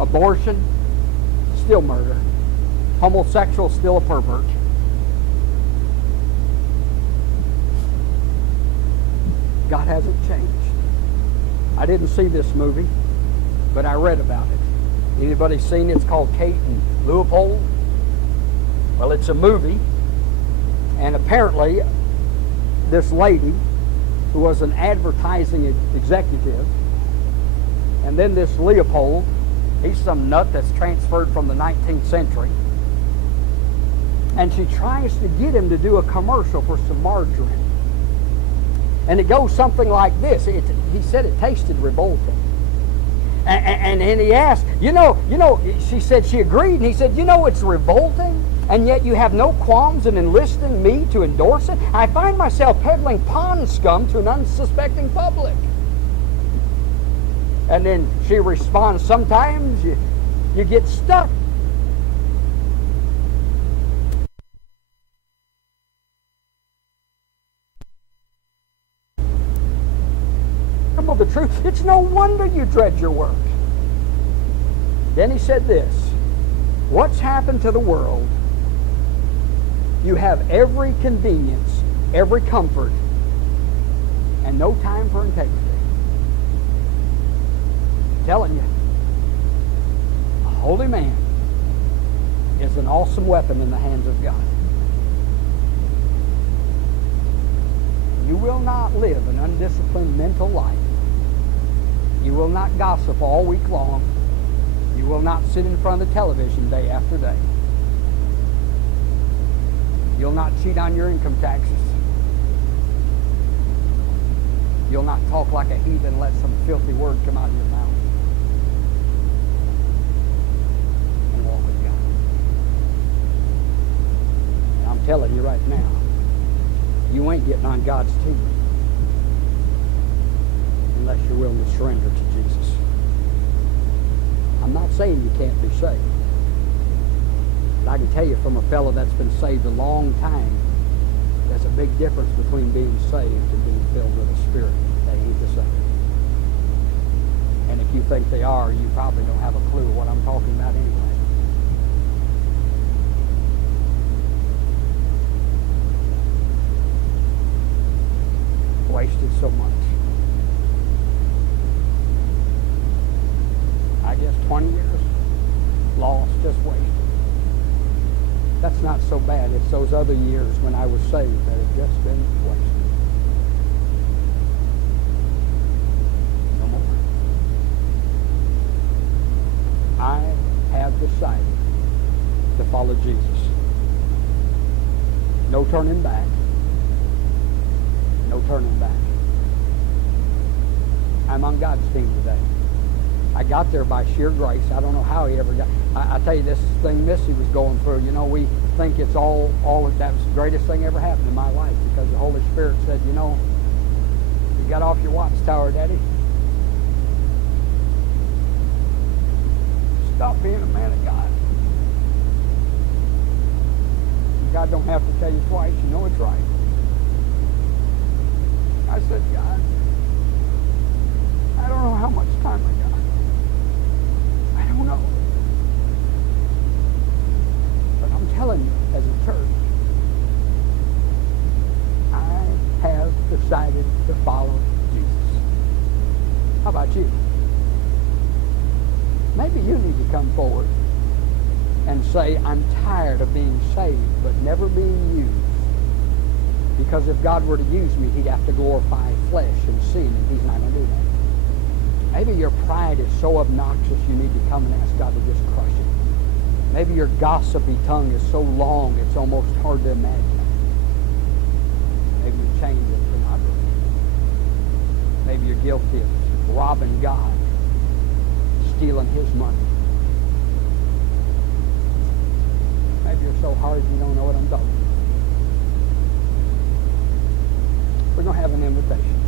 Abortion, still murder. Homosexual, still a pervert. God hasn't changed. I didn't see this movie, but I read about it. Anybody seen it? It's called Kate and Leopold. Well, it's a movie, and apparently this lady who was an advertising executive, and then this Leopold, he's some nut that's transferred from the 19th century, and she tries to get him to do a commercial for some margarine. And it goes something like this. He said it tasted revolting. And he asked, she said she agreed, and he said, it's revolting, and yet you have no qualms in enlisting me to endorse it? I find myself peddling pond scum to an unsuspecting public. And then she responds, sometimes you get stuck. Come on, the truth, it's no wonder you dread your work. Then he said this, what's happened to the world? You have every convenience, every comfort, and no time for integrity. I'm telling you, a holy man is an awesome weapon in the hands of God. You will not live an undisciplined mental life. You will not gossip all week long. You will not sit in front of the television day after day. You'll not cheat on your income taxes. You'll not talk like a heathen and let some filthy word come out of your mouth. And walk with God. And I'm telling you right now, you ain't getting on God's team unless you're willing to surrender to Jesus. I'm not saying you can't be saved. But I can tell you from a fellow that's been saved a long time, there's a big difference between being saved and being filled with the Spirit. They ain't the same. And if you think they are, you probably don't have a clue what I'm talking about anyway. Wasted so much. I guess 20 years lost, just wasted. That's not so bad. It's those other years when I was saved that have just been wasted. No more. I have decided to follow Jesus. No turning back. No turning back. I'm on God's team today. I got there by sheer grace. I don't know how he ever got. I tell you, this thing Missy was going through, we think it's all that was the greatest thing ever happened in my life because the Holy Spirit said, you got off your watchtower, Daddy. Stop being a man of God. God don't have to tell you twice. You know it's right. I said, God, I don't know how much time I got. I don't know. But I'm telling you, as a church, I have decided to follow Jesus. How about you? Maybe you need to come forward and say, I'm tired of being saved, but never being used. Because if God were to use me, he'd have to glorify flesh and sin, and he's not going to do that. Maybe your pride is so obnoxious you need to come and ask God to just crush it. Maybe your gossipy tongue is so long it's almost hard to imagine. Maybe your chains of pornography. Maybe you're guilty of robbing God, stealing his money. Maybe you're so hard you don't know what I'm talking about. We're going to have an invitation.